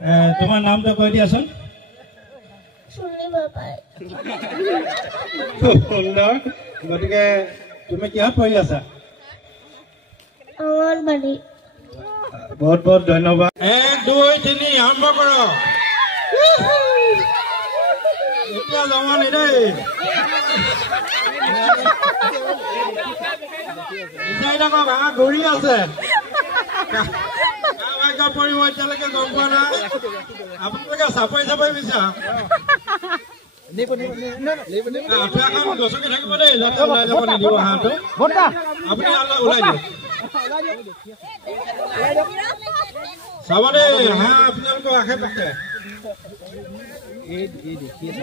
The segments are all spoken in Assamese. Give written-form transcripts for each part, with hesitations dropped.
তোমাৰ নামটো কৈ দিয়াচোন। খুব সুন্দৰ। গতিকে তুমি কিহত পঢ়ি আছা? অঙ্গনবাড়ি। বহুত বহুত ধন্যবাদ। 1 2 3 আৰম্ভ কৰক। এতিয়া জমা নি দেই। ঘূৰি আছে পৰিব এতিয়ালৈকে গম পোৱা নাই। আপোনালোকে চাপৰি চাপৰি বিচাৰ গছকি থাকিব দেই, যাতে ওলাই যাব নিদিব হাঁহটো। আপুনি ওলাই দিয়ক চাব দেই হাঁহ আপোনালোকৰ আশে পাশে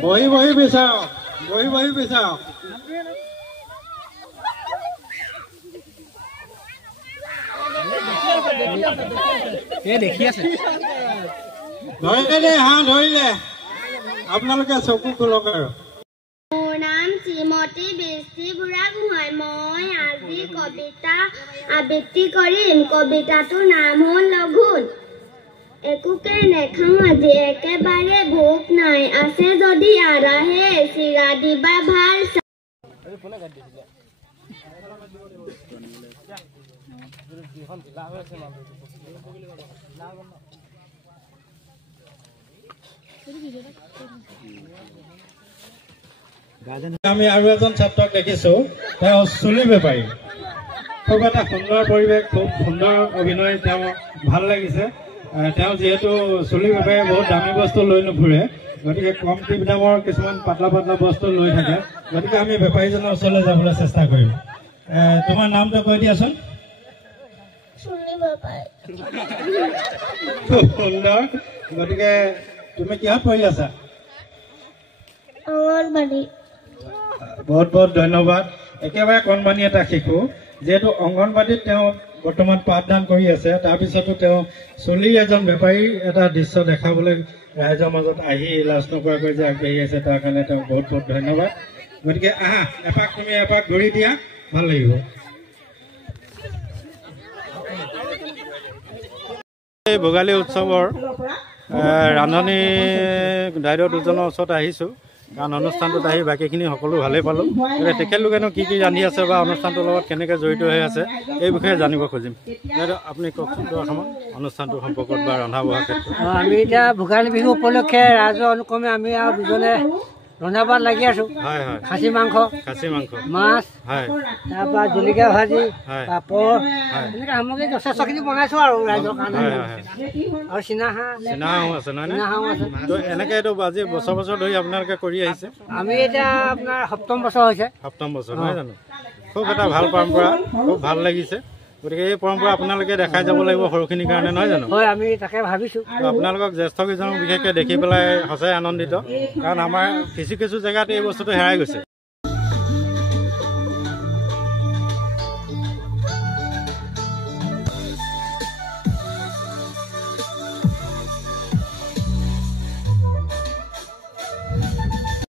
বহি বহি বিচাৰক, বহি বহি বিচাৰক। দেখি আছে ধৰিলে দেই হাঁহ ধৰিলে। আপোনালোকে চকু খোলক আৰু। মোৰ নাম শ্ৰীমতী বৃষ্টি বুঢ়াগোহাঁই। মই আজি কবিতা আবৃত্তি কৰিম। কবিতাটোৰ নাম হ'ল লঘোণ। একোকে নেখাওঁ আজি, একেবাৰে ভোক নাই, আছে যদি আৰাহে চিৰা দিবা ভাল। আমি আৰু এজন ছাত্ৰক দেখিছো, তেওঁ চুলি বেপাৰী। খুব এটা সুন্দৰ পৰিৱেশ, খুব সুন্দৰ অভিনয়, তেওঁ ভাল লাগিছে। তেওঁ যিহেতু চুলি বেপাৰী বহুত দামী বস্তু লৈ নুফুৰে, গতিকে কমটি দামৰ কিছুমান পাতলা পাতলা বস্তু লৈ থাকে। গতিকে আমি বেপাৰীজনৰ ওচৰলৈ যাবলৈ চেষ্টা কৰিম। তোমাৰ নামটো কৈ দিয়াচোন। খুব সুন্দৰ। গতিকে তুমি কিহত পঢ়ি আছা? অঙ্গনবাড়ি। বহুত বহুত ধন্যবাদ। একেবাৰে কণমানি এটা শিশু, যিহেতু অংগনবাড়ীত তেওঁ বৰ্তমান পাঠদান কৰি আছে। তাৰপিছতো তেওঁ চুলি এজন বেপাৰী এটা দৃশ্য দেখাবলৈ ৰাইজৰ মাজত আহি লাজ নকৰাকৈ যে আগবাঢ়ি আছে, তাৰ কাৰণে তেওঁক বহুত বহুত ধন্যবাদ। গতিকে আহা এপাক, তুমি এপাক ঘূৰি দিয়া, ভাল লাগিব। এই ভোগালী উৎসৱৰ ৰান্ধনি দায়িত্ব দুজনৰ ওচৰত আহিছোঁ, কাৰণ অনুষ্ঠানটোত আহি বাকীখিনি সকলো ভালেই পালোঁ। গতিকে তেখেতলোকেনো কি কি ৰান্ধি আছে বা অনুষ্ঠানটোৰ লগত কেনেকৈ জড়িত হৈ আছে এই বিষয়ে জানিব খুজিম। আপুনি কওকচোন অকণমান অনুষ্ঠানটোৰ সম্পৰ্কত বা ৰন্ধা বঢ়াৰ ক্ষেত্ৰত। আমি এতিয়া ভোগালী বিহু উপলক্ষে ৰাইজৰ অনুক্ৰমে আমি আৰু দুজনে ৰন্ধা বঢ়াত লাগি আছো। খাচী মাংস, মাছ, তাৰপৰা জলকীয়া ভাজি, পাপৰ, এনেকৈ সামগ্ৰী যথেষ্টখিনি বনাইছো আৰু ৰাইজৰ কাৰণে। আৰু চীনাহাঁহো আছে নহয়? এনেকৈ এইটো আজি বছৰ বছৰ ধৰি আপোনালোকে কৰি আহিছে? আমি এতিয়া আপোনাৰ 7ম বছৰ হৈছে। 7ম বছৰ নহয় জানো? খুব এটা ভাল পৰম্পৰা, খুব ভাল লাগিছে। গতিকে এই পৰম্পৰা আপোনালোকে দেখাই যাব লাগিব সৰুখিনিৰ কাৰণে, নহয় জানো? হয়, আমি তাকে ভাবিছোঁ। আপোনালোকক জ্যেষ্ঠ কেইজনক বিশেষকৈ দেখি পেলাই সঁচাই আনন্দিত, কাৰণ আমাৰ কিছু কিছু জেগাত এই বস্তুটো হেৰাই গৈছে।